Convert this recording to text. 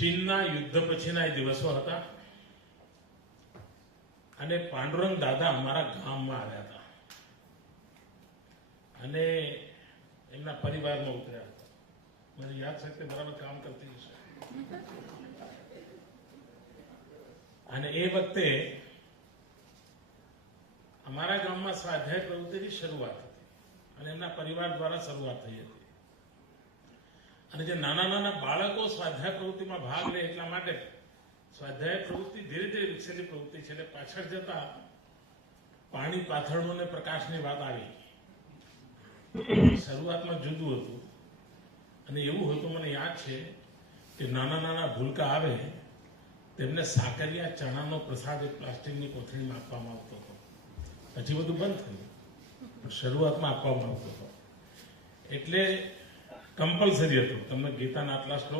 ચીનના યુદ્ધ પછીના એ દિવસો હતા અને પાંડુરંગ દાદા અમારા ગામમાં આવ્યા હતા અને એમના પરિવારમાં ઉતર્યા હતા. મને યાદ છે કે બરાબર કામ કરતી હશે. અને એ વખતે અમારા ગામમાં સ્વાધ્યાય પ્રવૃત્તિની શરૂઆત હતી અને એમના પરિવાર દ્વારા શરૂઆત થઈ હતી. અને જે નાના નાના બાળકો સ્વાધ્યાય પ્રવૃત્તિમાં ભાગ લે એટલા માટે સ્વાધ્યાય પ્રવૃત્તિ ધીરે ધીરે વિકસેલી પ્રવૃત્તિ છે. એટલે પાછળ જતા પાણી પાથરણું અને પ્રકાશની વાત આવી. શરૂઆતમાં જુદું હતું અને એવું હતું, મને યાદ છે કે નાના નાના ભૂલકા આવે તેમને સાકરિયા ચણાનો પ્રસાદ એક પ્લાસ્ટિકની કોથળીમાં આપવામાં આવતો હતો. પછી બધું બંધ થયું, પણ શરૂઆતમાં આપવામાં આવતો હતો. એટલે કમ્પલસરી હતું. તમને ગીતાના આટલા શ્લોક